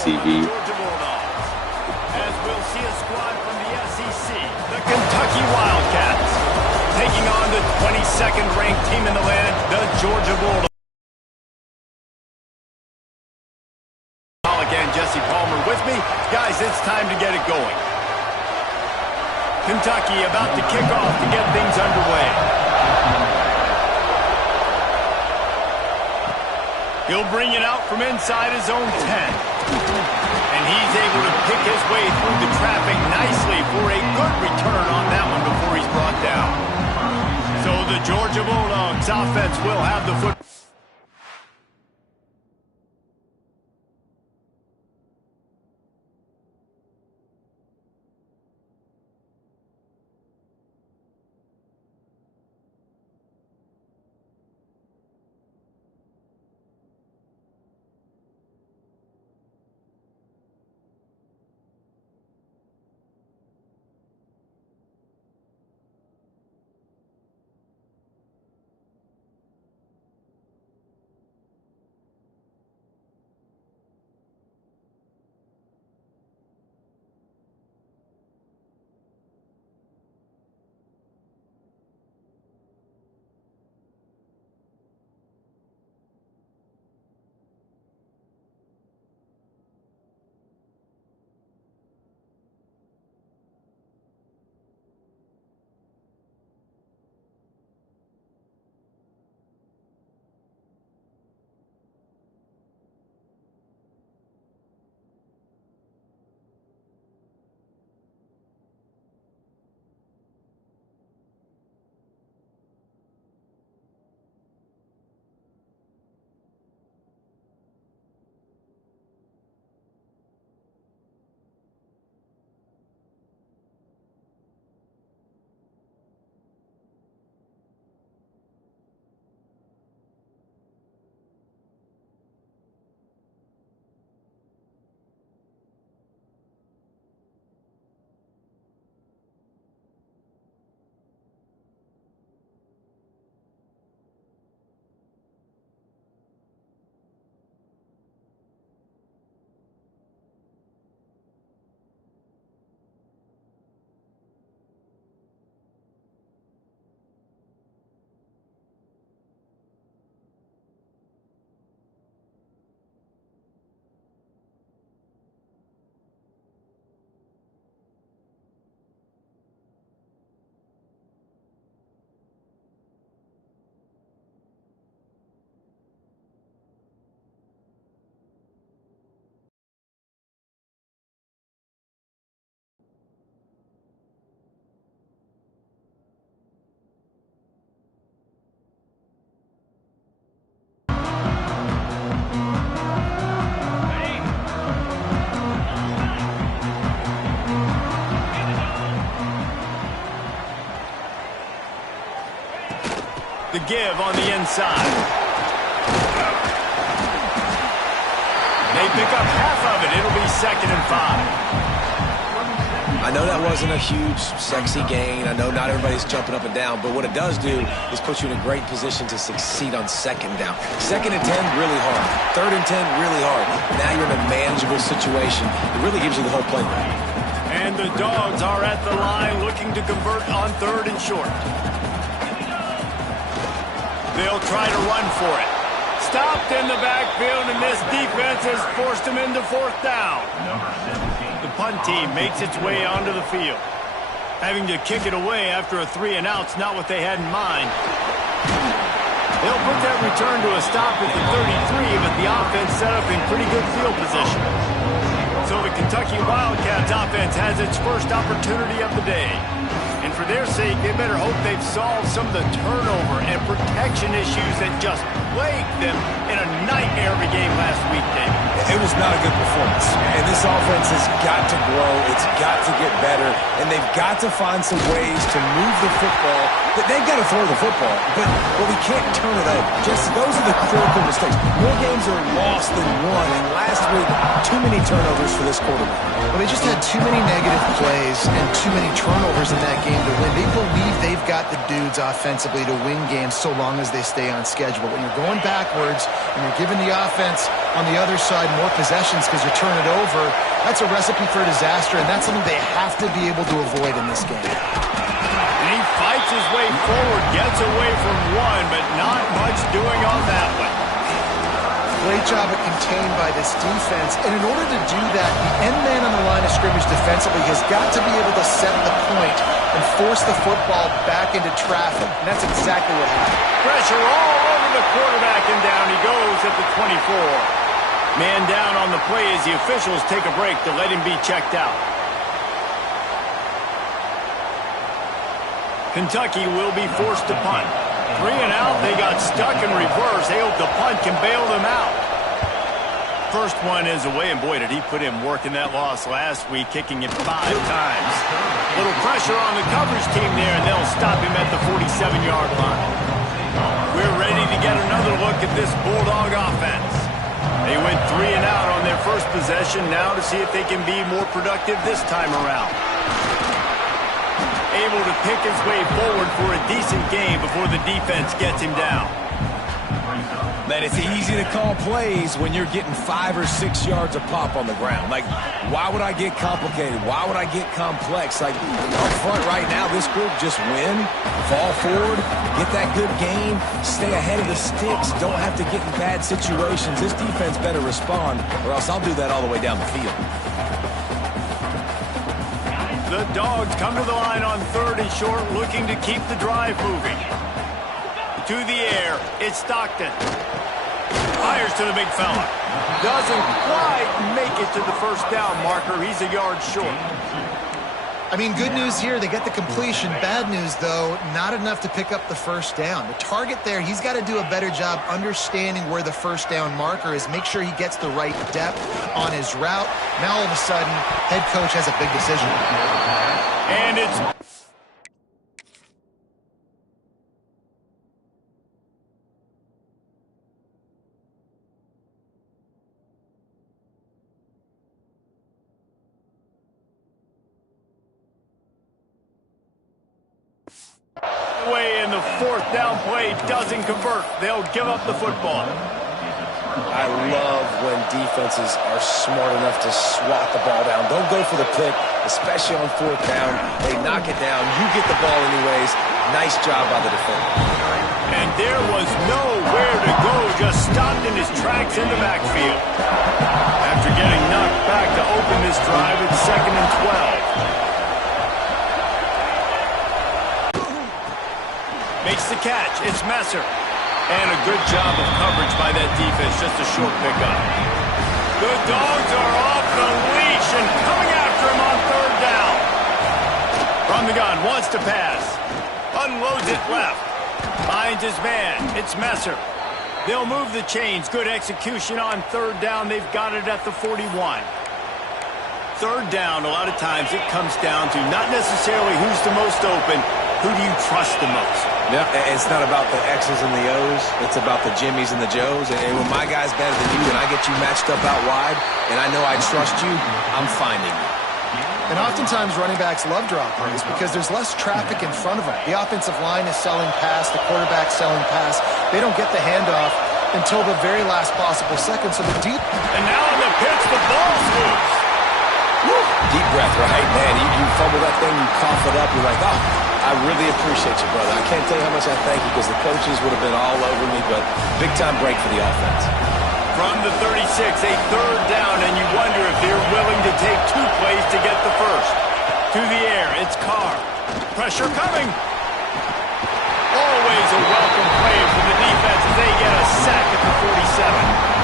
CB. As we'll see a squad from the SEC, the Kentucky Wildcats, taking on the 22nd ranked team in the land, the Georgia Bulldogs. Again, Jesse Palmer with me. Guys, it's time to get it going. Kentucky about to kick off to get things underway. He'll bring it out from inside his own 10. And he's able to pick his way through the traffic nicely for a good return on that one before he's brought down. So the Georgia Bulldogs offense will have the football. The give on the inside. They pick up half of it. It'll be 2nd and 5. I know that wasn't a huge, sexy gain. I know not everybody's jumping up and down, but what it does do is put you in a great position to succeed on 2nd down. 2nd and 10, really hard. 3rd and 10, really hard. Now you're in a manageable situation. It really gives you the whole playbook. And the Dogs are at the line looking to convert on 3rd and short. They'll try to run for it. Stopped in the backfield, and this defense has forced him into 4th down. The punt team makes its way onto the field. Having to kick it away after a 3-and-out's not what they had in mind. They'll put that return to a stop at the 33, but the offense set up in pretty good field position. So the Kentucky Wildcats offense has its first opportunity of the day. And for their sake, they better hope they've solved some of the turnover and protection issues that just plagued them in a nightmare of a game last week, David. It was not a good performance. And this offense has got to grow. It's got to get better. And they've got to find some ways to move the football. They've got to throw the football. But we can't turn it over. Just those are the critical mistakes. More games are lost than won. And last week, too many turnovers for this quarterback. Well, they just had too many negative plays and too many turnovers in that game to to win. They believe they've got the dudes offensively to win games so long as they stay on schedule. But when you're going backwards and you're giving the offense on the other side more possessions because you turn it over, that's a recipe for disaster, and that's something they have to be able to avoid in this game. And he fights his way forward, gets away from one, but not much doing on that one. Great job of contained by this defense. And in order to do that, the end man on the line of scrimmage defensively has got to be able to set the point and force the football back into traffic. And that's exactly what happened. Pressure all over the quarterback, and down he goes at the 24. Man down on the play as the officials take a break to let him be checked out. Kentucky will be forced to punt. 3 and out, they got stuck in reverse. They hope the punt can bail them out. First one is away, and boy, did he put in work in that loss last week, kicking it 5 times. Little pressure on the coverage team there, and they'll stop him at the 47-yard line. We're ready to get another look at this Bulldog offense. They went 3 and out on their first possession, now to see if they can be more productive this time around. Able to pick his way forward for a decent game before the defense gets him down. Man, it's easy to call plays when you're getting 5 or 6 yards a pop on the ground. Like, why would I get complicated? Why would I get complex? Like, up front right now, this group just win, fall forward, get that good gain, stay ahead of the sticks, don't have to get in bad situations. This defense better respond, or else I'll do that all the way down the field. The Dogs come to the line on 3rd and short, looking to keep the drive moving. To the air, it's Stockton. Fires to the big fella. Doesn't quite make it to the first down marker. He's a yard short. I mean, good news here, they get the completion. Bad news, though, not enough to pick up the first down. The target there, he's got to do a better job understanding where the first down marker is, make sure he gets the right depth on his route. Now, all of a sudden, head coach has a big decision. And it's... way in the 4th down play doesn't convert. They'll give up the football. I love when defenses are smart enough to swat the ball down. Don't go for the pick, especially on 4th down. They knock it down. You get the ball anyways. Nice job by the defender. And there was nowhere to go. Just stopped in his tracks in the backfield. After getting knocked back to open this drive, it's 2nd and 12. Makes the catch. It's Messer. And a good job of coverage by that defense. Just a short pickup. The Dogs are off the leash and coming after him on 3rd down. From the gun, wants to pass. Unloads it left. Finds his man. It's Messer. They'll move the chains. Good execution on 3rd down. They've got it at the 41. 3rd down, a lot of times it comes down to not necessarily who's the most open, who do you trust the most? Yeah, it's not about the X's and the O's. It's about the Jimmies and the Joes. And when my guy's better than you and I get you matched up out wide and I know I trust you, I'm finding you. And oftentimes running backs love drop plays because there's less traffic in front of them. The offensive line is selling pass, the quarterback's selling pass. They don't get the handoff until the very last possible second. So the deep... And now in the pitch, the ball's loose. Woo! Deep breath, right? Man, you fumble that thing, you cough it up, you're like, oh, I really appreciate you, brother. I can't tell you how much I thank you because the coaches would have been all over me, but big-time break for the offense. From the 36, a 3rd down, and you wonder if they're willing to take 2 plays to get the first. To the air, it's Carr. Pressure coming. Always a welcome play for the defense as they get a sack at the 47.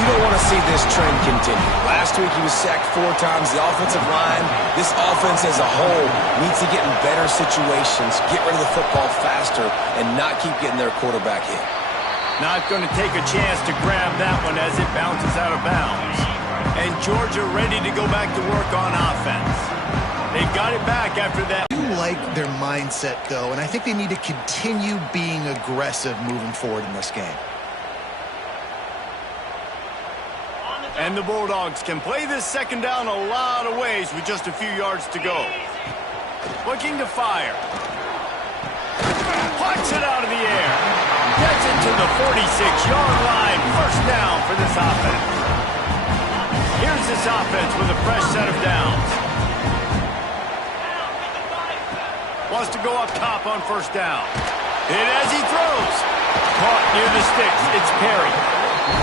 You don't want to see this trend continue. Last week he was sacked 4 times. The offensive line, this offense as a whole, needs to get in better situations, get rid of the football faster, and not keep getting their quarterback hit. Not going to take a chance to grab that one as it bounces out of bounds. And Georgia ready to go back to work on offense. They got it back after that. I do like their mindset, though, and I think they need to continue being aggressive moving forward in this game. And the Bulldogs can play this 2nd down a lot of ways with just a few yards to go. Looking to fire. Puts it out of the air. Gets it to the 46-yard line. First down for this offense. Here's this offense with a fresh set of downs. Wants to go up top on first down. Hit as he throws. Caught near the sticks. It's Perry.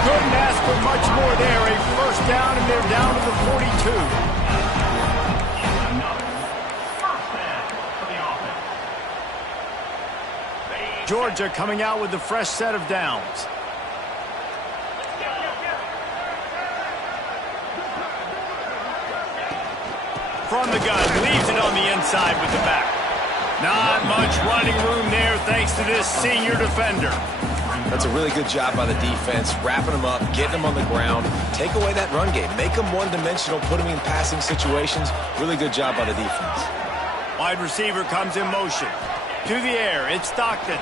Couldn't ask for much more there. A first down, and they're down to the 42. Georgia coming out with a fresh set of downs. From the gun, leaves it on the inside with the back. Not much running room there thanks to this senior defender. That's a really good job by the defense, wrapping them up, getting them on the ground, take away that run game, make them one-dimensional, put them in passing situations. Really good job by the defense. Wide receiver comes in motion. To the air, it's Stockton.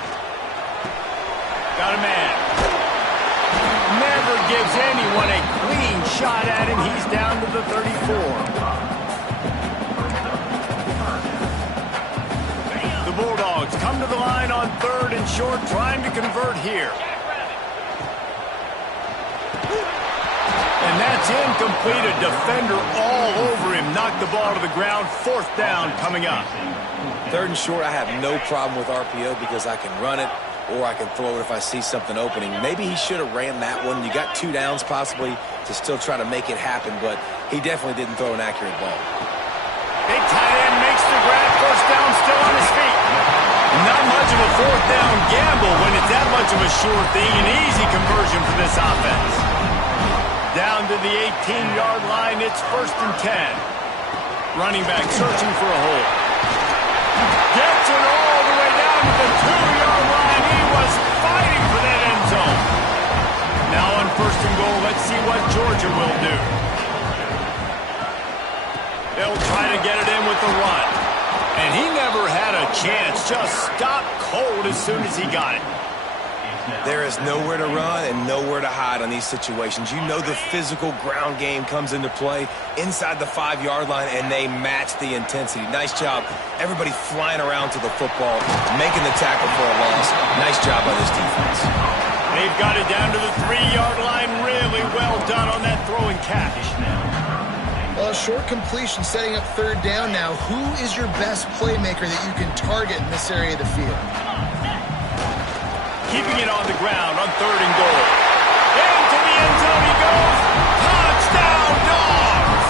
Got a man. Never gives anyone a clean shot at him. He's down to the 34. The Bulldogs come to the line on 3rd and short, trying to convert here. And that's incomplete. A defender all over him. Knocked the ball to the ground. 4th down coming up. 3rd and short, I have no problem with RPO because I can run it or I can throw it if I see something opening. Maybe he should have ran that one. You got 2 downs possibly to still try to make it happen, but he definitely didn't throw an accurate ball. Big tight end makes the grab. First down, still on his feet. Not much of a 4th down gamble when it's that much of a sure thing. An easy conversion for this offense. Down to the 18-yard line, it's 1st and 10. Running back searching for a hole. Gets it all the way down to the 2-yard line. He was fighting for that end zone. Now on 1st and goal, let's see what Georgia will do. They'll try to get it in with the run. And he never had a chance. Just stopped cold as soon as he got it. There is nowhere to run and nowhere to hide on these situations. You know the physical ground game comes into play inside the 5-yard line, and they match the intensity. Nice job. Everybody flying around to the football, making the tackle for a loss. Nice job by this defense. They've got it down to the 3-yard line. Really well done on that throw and catch. Well, a short completion setting up 3rd down now. Who is your best playmaker that you can target in this area of the field? Keeping it on the ground on 3rd and goal. Into the end zone he goes. Touchdown, Dogs!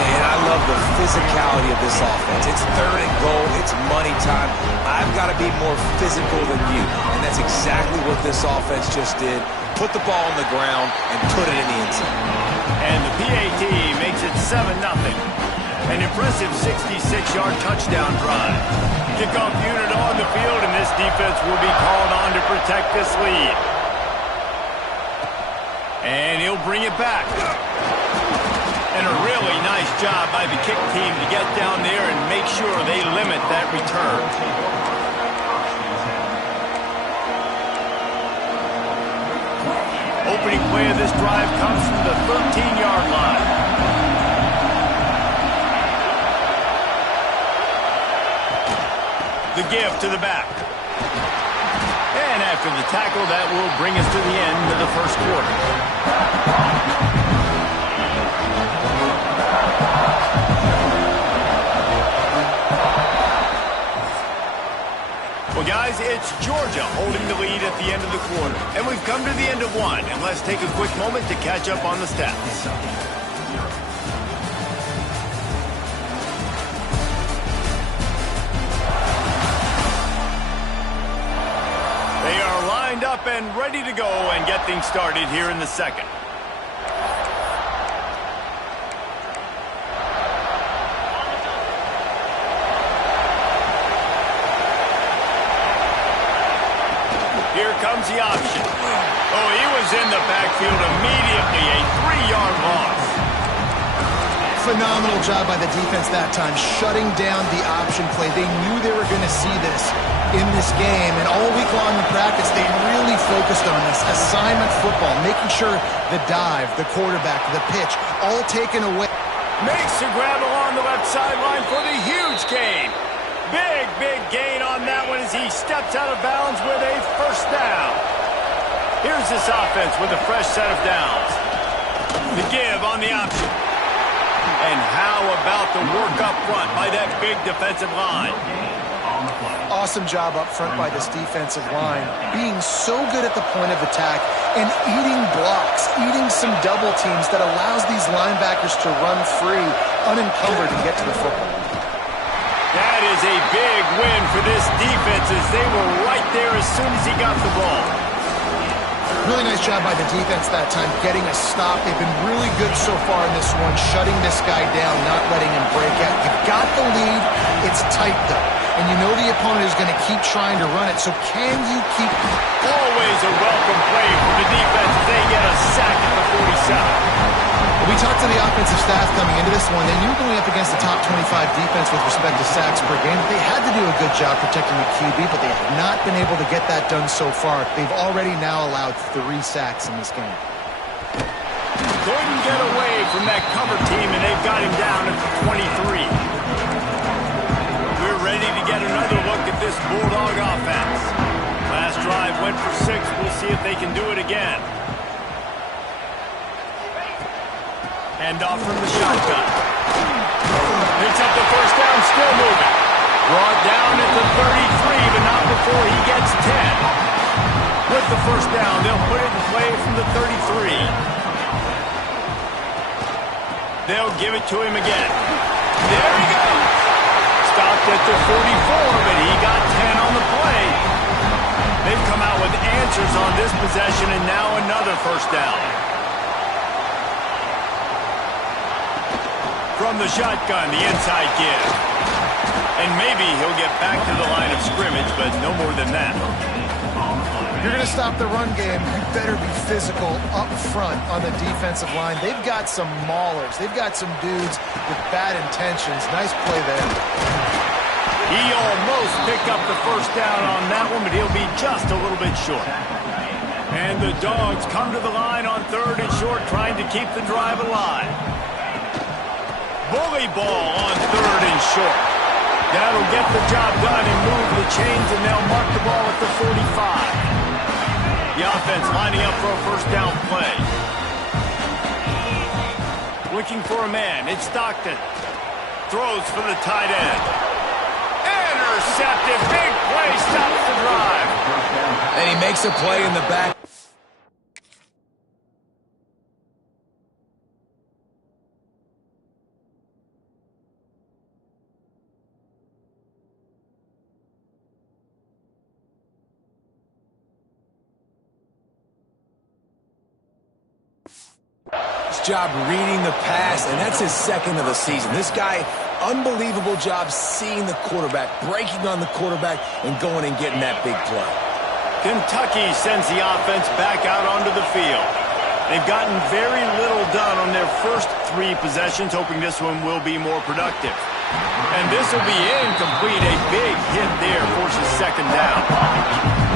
And I love the physicality of this offense. It's 3rd and goal. It's money time. I've got to be more physical than you. And that's exactly what this offense just did. Put the ball on the ground and put it in the end zone. And the PAT makes it 7-0. An impressive 66-yard touchdown drive. Kickoff unit on the field, and this defense will be called on to protect this lead. And he'll bring it back. And a really nice job by the kick team to get down there and make sure they limit that return. Opening play of this drive comes from the 13-yard line. The give to the back. And after the tackle, that will bring us to the end of the 1st quarter. Well, guys, it's Georgia holding the lead at the end of the quarter. And we've come to the end of one. And let's take a quick moment to catch up on the stats. They are lined up and ready to go and get things started here in the 2nd. Here comes the option. Oh, he was in the backfield immediately. A 3-yard loss. Phenomenal job by the defense that time, shutting down the option play. They knew they were going to see this in this game, and all week long in practice, they really focused on this assignment football, making sure the dive, the quarterback, the pitch, all taken away. Makes the grab along the left sideline for the huge gain. Big gain on that one as he steps out of bounds with a first down. Here's this offense with a fresh set of downs. The give on the option. And how about the work up front by that big defensive line? Awesome job up front by this defensive line, being so good at the point of attack and eating blocks, eating some double teams that allows these linebackers to run free, unencumbered, and get to the football. That is a big win for this defense as they were right there as soon as he got the ball. Really nice job by the defense that time, getting a stop. They've been really good so far in this one, shutting this guy down, not letting him break out. You've got the lead. It's tight, though. And you know the opponent is going to keep trying to run it, so can you keep... Always a welcome play from the defense as they get a sack at the 47. We talked to the offensive staff coming into this one. They knew going up against the top 25 defense with respect to sacks per game. They had to do a good job protecting the QB, but they have not been able to get that done so far. They've already now allowed 3 sacks in this game. Couldn't get away from that cover team, and they've got him down at the 23. We're ready to get another look at this Bulldog offense. Last drive went for 6. We'll see if they can do it again. Hand off from the shotgun. Picks up the first down, still moving. Brought down at the 33, but not before he gets 10. With the first down, they'll put it in play from the 33. They'll give it to him again. There he goes. Stopped at the 44, but he got 10 on the play. They've come out with answers on this possession, and now another first down. From the shotgun, the inside give. And maybe he'll get back to the line of scrimmage, but no more than that. If you're going to stop the run game, you better be physical up front on the defensive line. They've got some maulers. They've got some dudes with bad intentions. Nice play there. He almost picked up the first down on that one, but he'll be just a little bit short. And the Dogs come to the line on 3rd and short, trying to keep the drive alive. Bully ball on 3rd and short. That'll get the job done and move the chains, and they'll mark the ball at the 45. The offense lining up for a first down play. Looking for a man. It's Stockton. Throws for the tight end. Intercepted. Big play. Stops the drive. And he makes a play in the back. Job reading the pass, and that's his 2nd of the season. This guy, unbelievable job seeing the quarterback, breaking on the quarterback, and going and getting that big play. Kentucky sends the offense back out onto the field. They've gotten very little done on their first 3 possessions, hoping this one will be more productive. And this will be incomplete. A big hit there forces 2nd down.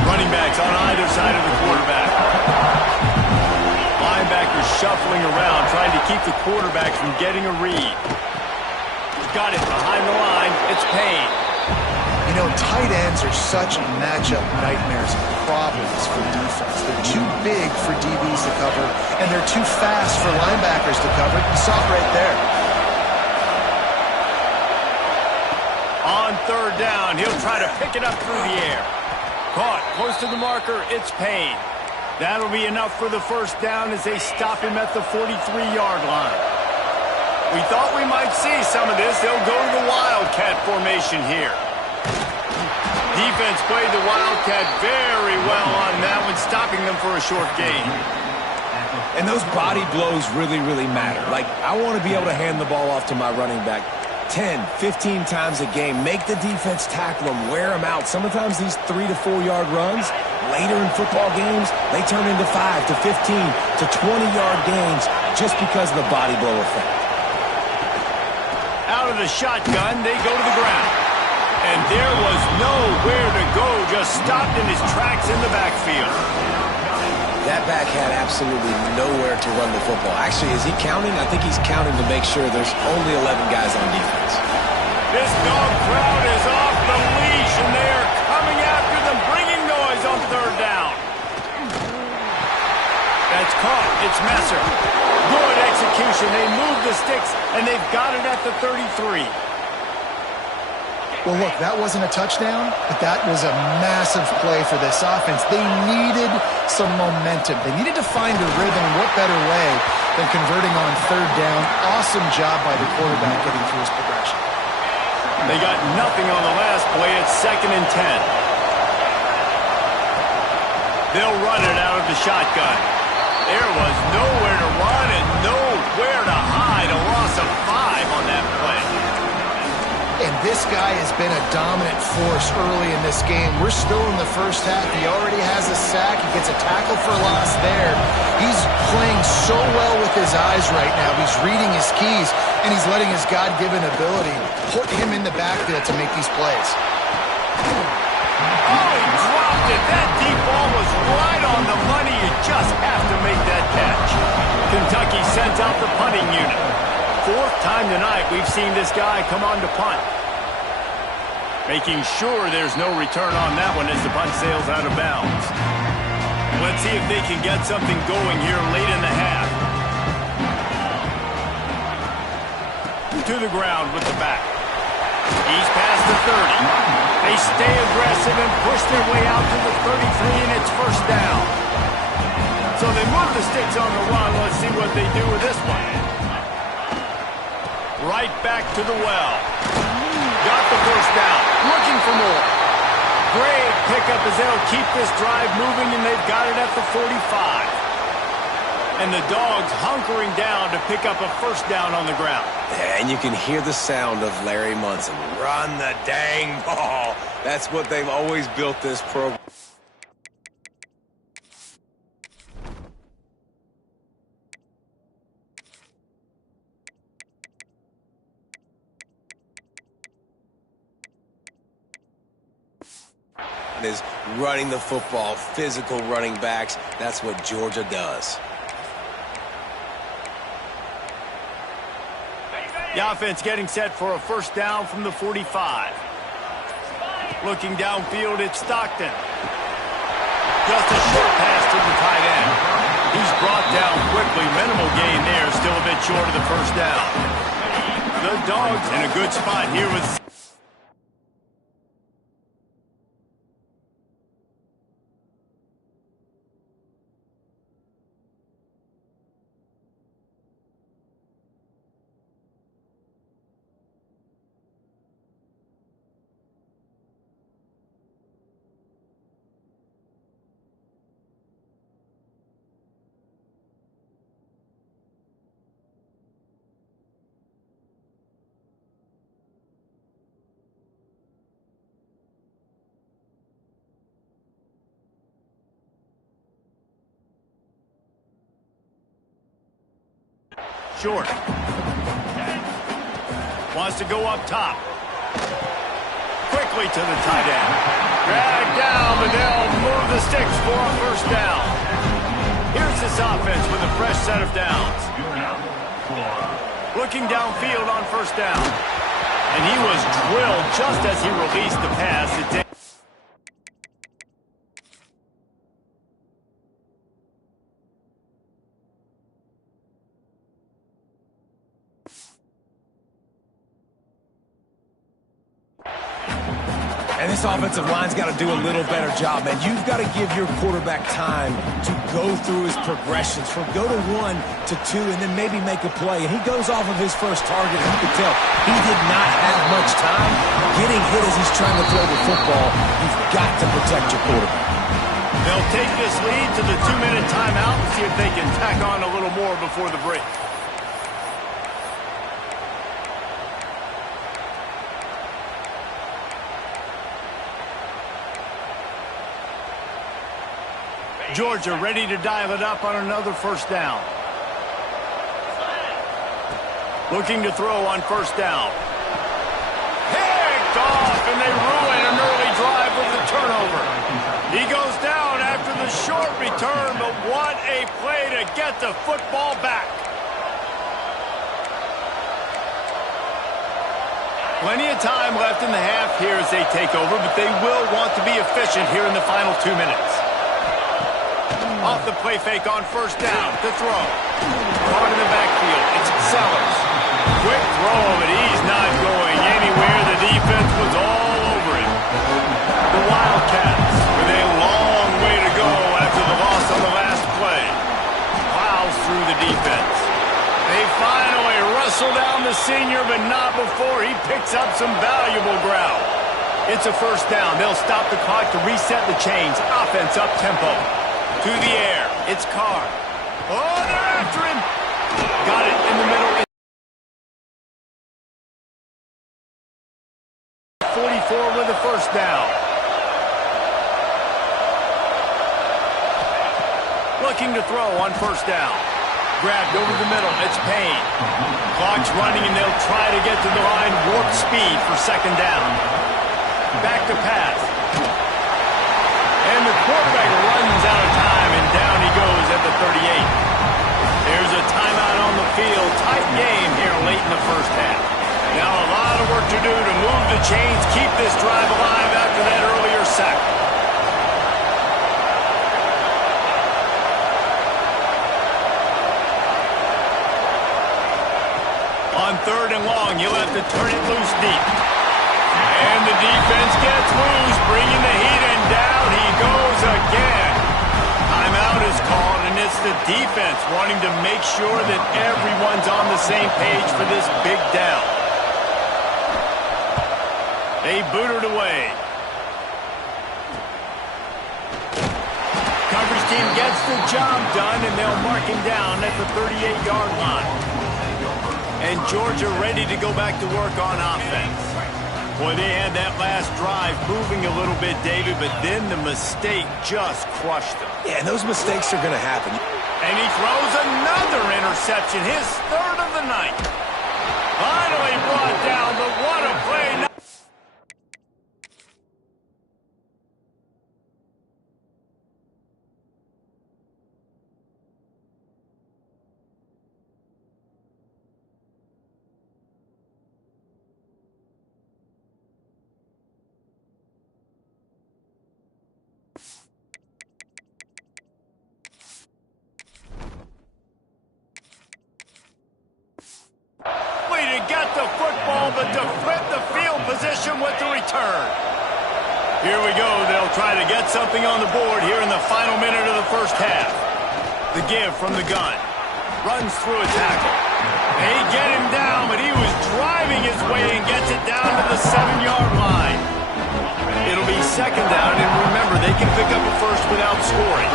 Running backs on either side of the quarterback. Linebackers shuffling around, trying to keep the quarterback from getting a read. Got it behind the line. It's Payne. You know, tight ends are such matchup nightmares and problems for defense. They're too big for DBs to cover, and they're too fast for linebackers to cover. You saw it right there. On 3rd down, he'll try to pick it up through the air. Caught close to the marker. It's Payne. That'll be enough for the first down as they stop him at the 43-yard line. We thought we might see some of this. They'll go to the Wildcat formation here. Defense played the Wildcat very well on that one, stopping them for a short gain. And those body blows really, really matter. Like, I want to be able to hand the ball off to my running back 10, 15 times a game. Make the defense tackle them, wear them out. Sometimes these 3 to 4 yard runs, later in football games, they turn into 5 to 15 to 20-yard gains just because of the body blow effect. Out of the shotgun, they go to the ground. And there was nowhere to go, just stopped in his tracks in the backfield. That back had absolutely nowhere to run the football. Actually, is he counting? I think he's counting to make sure there's only 11 guys on defense. This dog crowd is off the leash, and they are coming after them, bringing noise on third down. That's caught. It's Messer. Good execution. They move the sticks, and they've got it at the 33. Well, look, that wasn't a touchdown, but that was a massive play for this offense. They needed some momentum. They needed to find a rhythm. What better way than converting on third down? Awesome job by the quarterback getting through his progression. They got nothing on the last play. It's 2nd and 10. They'll run it out of the shotgun. There was nowhere to run and nowhere to hide. A loss of 5 on that play. And this guy has been a dominant force early in this game. We're still in the first half. He already has a sack. He gets a tackle for loss there. He's playing so well with his eyes right now. He's reading his keys, and he's letting his God-given ability put him in the backfield to make these plays. Oh, he dropped it. That deep ball was right on the money. You just have to make that catch. Kentucky sends out the punting unit. 4th time tonight we've seen this guy come on to punt. Making sure there's no return on that one as the punt sails out of bounds. Let's see if they can get something going here late in the half. To the ground with the back. He's past the 30. They stay aggressive and push their way out to the 33, and it's first down. So they move the sticks on the run. Let's see what they do with this one. Right back to the well. Got the first down. Looking for more. Great pickup as they'll keep this drive moving, and they've got it at the 45. And the Dogs hunkering down to pick up a first down on the ground. And you can hear the sound of Larry Munson. Run the dang ball. That's what they've always built this program. Is running the football, physical running backs. That's what Georgia does. The offense getting set for a first down from the 45. Looking downfield, it's Stockton. Just a short pass to the tight end. He's brought down quickly. Minimal gain there, still a bit short of the first down. The Dogs in a good spot here with... Short. Wants to go up top. Quickly to the tight end. Dragged down, but they'll move the sticks for a first down. Here's this offense with a fresh set of downs. Looking downfield on first down. And he was drilled just as he released the pass. And this offensive line's got to do a little better job, man. You've got to give your quarterback time to go through his progressions from go to 1 to 2 and then maybe make a play. And he goes off of his first target, and you can tell he did not have much time getting hit as he's trying to throw the football. You've got to protect your quarterback. They'll take this lead to the 2-minute timeout and see if they can tack on a little more before the break. Georgia ready to dial it up on another first down. Looking to throw on first down. Picked off, and they ruin an early drive with the turnover. He goes down after the the short return, but what a play to get the football back. Plenty of time left in the half here as they take over, but they will want to be efficient here in the final 2 minutes. Off the play fake on first down to throw. Caught in the backfield. It's Sellers. Quick throw, but he's not going anywhere. The defense was all over him. The Wildcats with a long way to go after the loss on the last play. Plows through the defense. They finally wrestle down the senior, but not before he picks up some valuable ground. It's a first down. They'll stop the clock to reset the chains. Offense up tempo. To the air. It's Carr. Oh, they're after him. Got it in the middle. 44 with a first down. Looking to throw on first down. Grabbed over the middle. It's Payne. Clock's running, and they'll try to get to the line. Warp speed for second down. Back to pass. And the quarterback runs out of time, and down he goes at the 38. There's a timeout on the field. Tight game here late in the first half. Now a lot of work to do to move the chains, keep this drive alive after that earlier sack. On third and long, you'll have to turn it loose deep. And the defense gets loose, bringing the heat, and down he goes again. Timeout is called, and it's the defense wanting to make sure that everyone's on the same page for this big down. They boot it away. Coverage team gets the job done, and they'll mark him down at the 38-yard line. And Georgia ready to go back to work on offense. Boy, they had that last drive moving a little bit, David, but then the mistake just crushed them. Yeah, and those mistakes are going to happen. And he throws another interception, his third of the night. Finally brought down, but what a play. Get the football, but to flip the field position with the return. Here we go. They'll try to get something on the board here in the final minute of the first half. The give from the gun. Runs through a tackle. They get him down, but he was driving his way and gets it down to the 7-yard line. It'll be second down, and remember, they can pick up a first without scoring.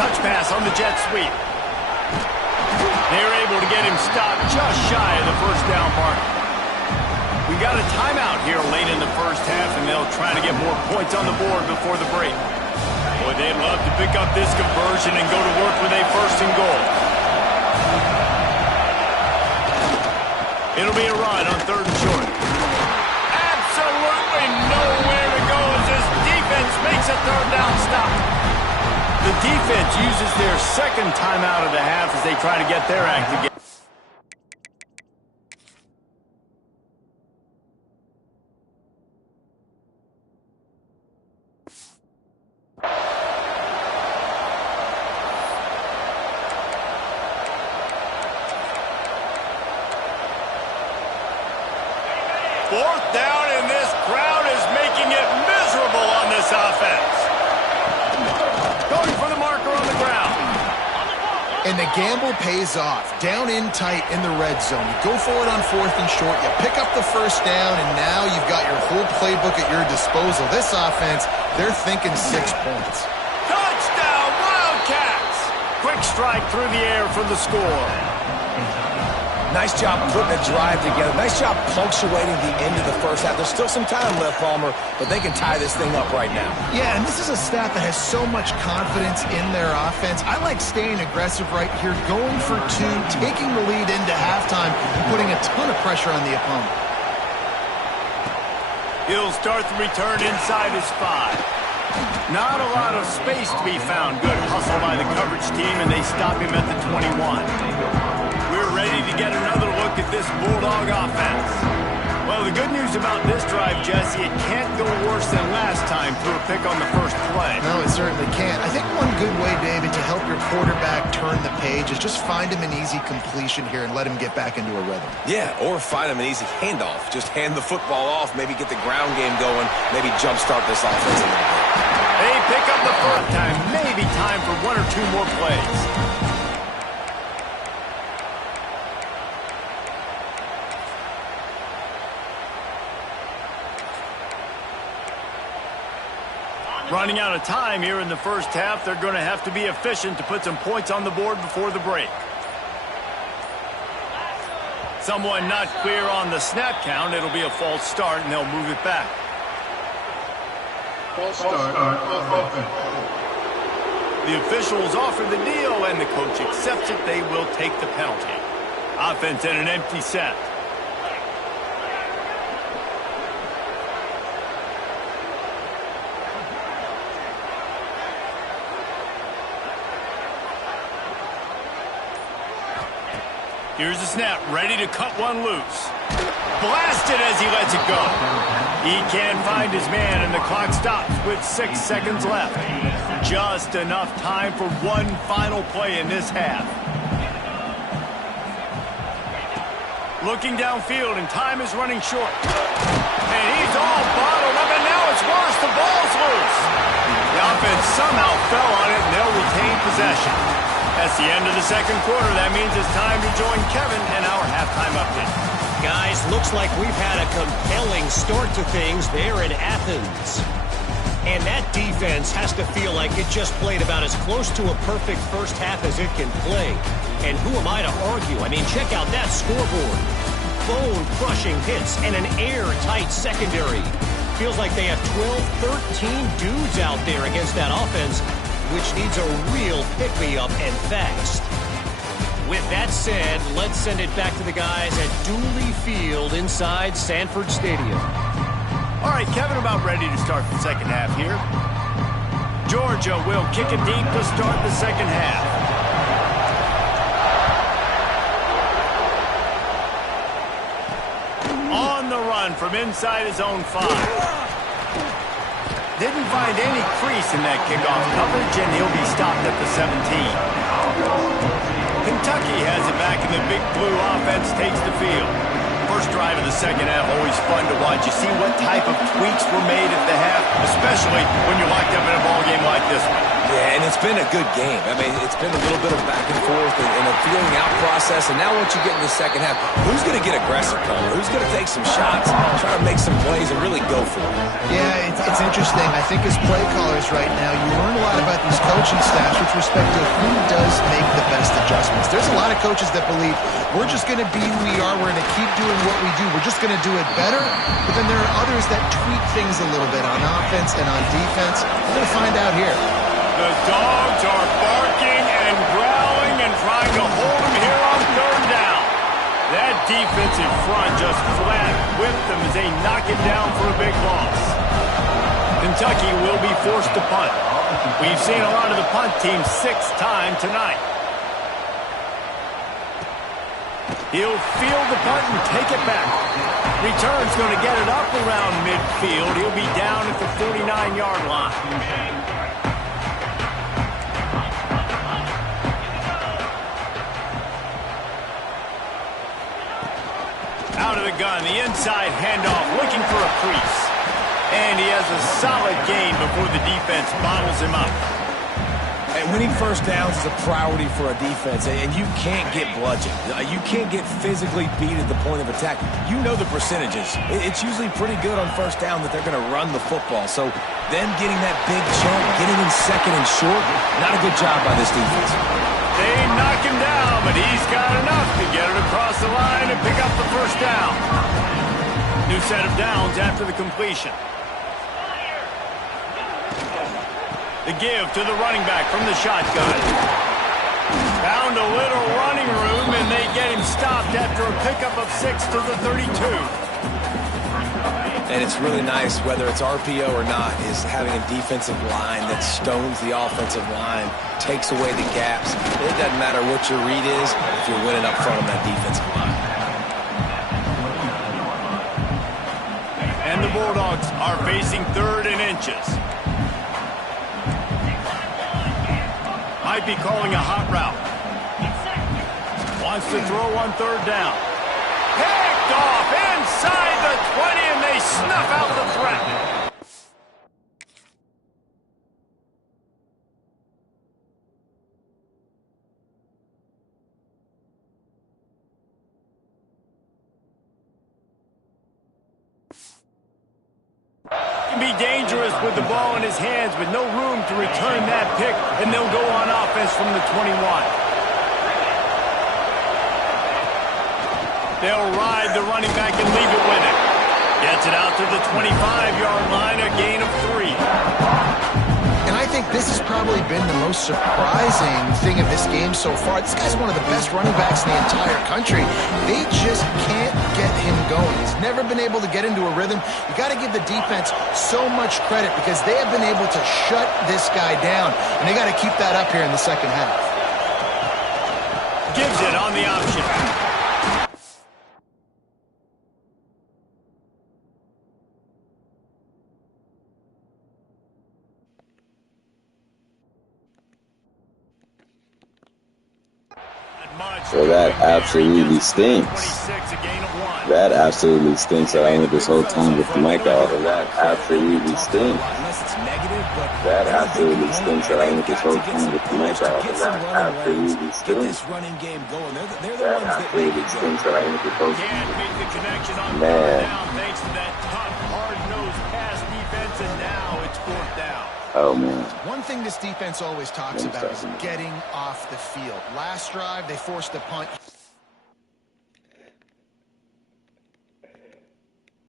Touch pass on the jet sweep. They're able to get him stopped just shy of the first down mark. We got a timeout here late in the first half, and they'll try to get more points on the board before the break. Boy, they'd love to pick up this conversion and go to work with a first and goal. It'll be a run on third and short. Absolutely nowhere to go as this defense makes a third down stop. The defense uses their second timeout of the half as they try to get their act together. Fourth down, and this crowd is making it miserable on this offense. Going for the marker on the ground. And the gamble pays off. Down in tight in the red zone. You go for it on fourth and short. You pick up the first down, and now you've got your whole playbook at your disposal. This offense, they're thinking 6 points. Touchdown, Wildcats! Quick strike through the air for the score. Nice job putting the drive together. Nice job punctuating the end of the first half. There's still some time left, Palmer, but they can tie this thing up right now. Yeah, and this is a staff that has so much confidence in their offense. I like staying aggressive right here, going for two, taking the lead into halftime, and putting a ton of pressure on the opponent. He'll start the return inside his 5. Not a lot of space to be found. Good hustle by the coverage team, and they stop him at the 21. We're ready to get another look at this Bulldog offense. Well, the good news about this drive, Jesse, it can't go worse than last time through a pick on the first play. No, it certainly can't. I think one good way, David, to help your quarterback turn the page is just find him an easy completion here and let him get back into a rhythm. Yeah, or find him an easy handoff. Just hand the football off, maybe get the ground game going, maybe jumpstart this offense a little bit. They pick up the first time. Maybe time for 1 or 2 more plays. Running out of time here in the first half. They're going to have to be efficient to put some points on the board before the break. Someone not clear on the snap count. It'll be a false start, and they'll move it back. False start on offense. The officials offer the deal, and the coach accepts it. They will take the penalty. Offense in an empty set. Here's the snap, ready to cut one loose. Blasted as he lets it go. He can't find his man, and the clock stops with 6 seconds left. Just enough time for one final play in this half. Looking downfield, and time is running short. And he's all bottled up, and now it's worse. The ball's loose. The offense somehow fell on it, and they'll retain possession. That's the end of the second quarter. That means it's time to join Kevin in our halftime update. Guys, looks like we've had a compelling start to things there in Athens. And that defense has to feel like it just played about as close to a perfect first half as it can play. And who am I to argue? I mean, check out that scoreboard. Bone-crushing hits and an airtight secondary. Feels like they have 12, 13 dudes out there against that offense, which needs a real pick-me-up and fast. With that said, let's send it back to the guys at Dooley Field inside Sanford Stadium. All right, Kevin, about ready to start the second half here. Georgia will kick it deep to start the second half. On the run from inside his own 5. Didn't find any crease in that kickoff coverage, and he'll be stopped at the 17. Kentucky has it back, and the Big Blue offense takes the field. First drive of the second half, always fun to watch. You see what type of tweaks were made at the half, especially when you're locked up in a ball game like this one. Yeah, and it's been a good game. I mean, it's been a little bit of back and forth and a feeling out process. And now once you get in the second half, who's going to get aggressive, Colin? Who's going to take some shots, try to make some plays, and really go for it? Yeah, it's interesting. I think as play callers right now, you learn a lot about these coaching staffs with respect to who does make the best adjustments. There's a lot of coaches that believe we're just going to be who we are. We're going to keep doing what we do. We're just going to do it better. But then there are others that tweak things a little bit on offense and on defense. We're going to find out here. The dogs are barking and growling and trying to hold him here on third down. That defensive front just flat whipped them as they knock it down for a big loss. Kentucky will be forced to punt. We've seen a lot of the punt team 6 times tonight. He'll field the punt and take it back. Return's going to get it up around midfield. He'll be down at the 49-yard line. Out of the gun, the inside handoff, looking for a crease. And he has a solid gain before the defense bottles him up. And winning first downs is a priority for a defense, and you can't get bludgeoned. You can't get physically beat at the point of attack. You know the percentages. It's usually pretty good on first down that they're going to run the football. So them getting that big chunk, getting in second and short, not a good job by this defense. They knock him down, but he's got enough to get it across the line and pick up the first down. New set of downs after the completion. The give to the running back from the shotgun. Found a little running room, and they get him stopped after a pickup of 6 to the 32. And it's really nice, whether it's RPO or not, is having a defensive line that stones the offensive line, takes away the gaps. It doesn't matter what your read is if you're winning up front on that defensive line. And the Bulldogs are facing 3rd and inches. Might be calling a hot route. Wants to throw on 3rd down. Picked off inside the 20, and they snuff out the threat. Can be dangerous with the ball in his hands, but no room to return that pick, and they'll go on offense from the 21. They'll ride the running back and leave it with him. Gets it out to the 25-yard line, a gain of 3. And I think this has probably been the most surprising thing of this game so far. This guy's one of the best running backs in the entire country. They just can't get him going. He's never been able to get into a rhythm. You got to give the defense so much credit because they have been able to shut this guy down, and they got to keep that up here in the second half. Gives it on the option. So that absolutely stinks. That absolutely stinks that I went this whole time with the mic off. That absolutely stinks. That absolutely stinks that I went this whole time with the mic off. That absolutely stinks. That absolutely stinks that I went this whole time with the mic off. Man. Thanks to that tough, hard-nosed pass defense, and now it's 4th down. Oh, man. One thing this defense always talks about is getting off the field. Last drive, they forced a punt.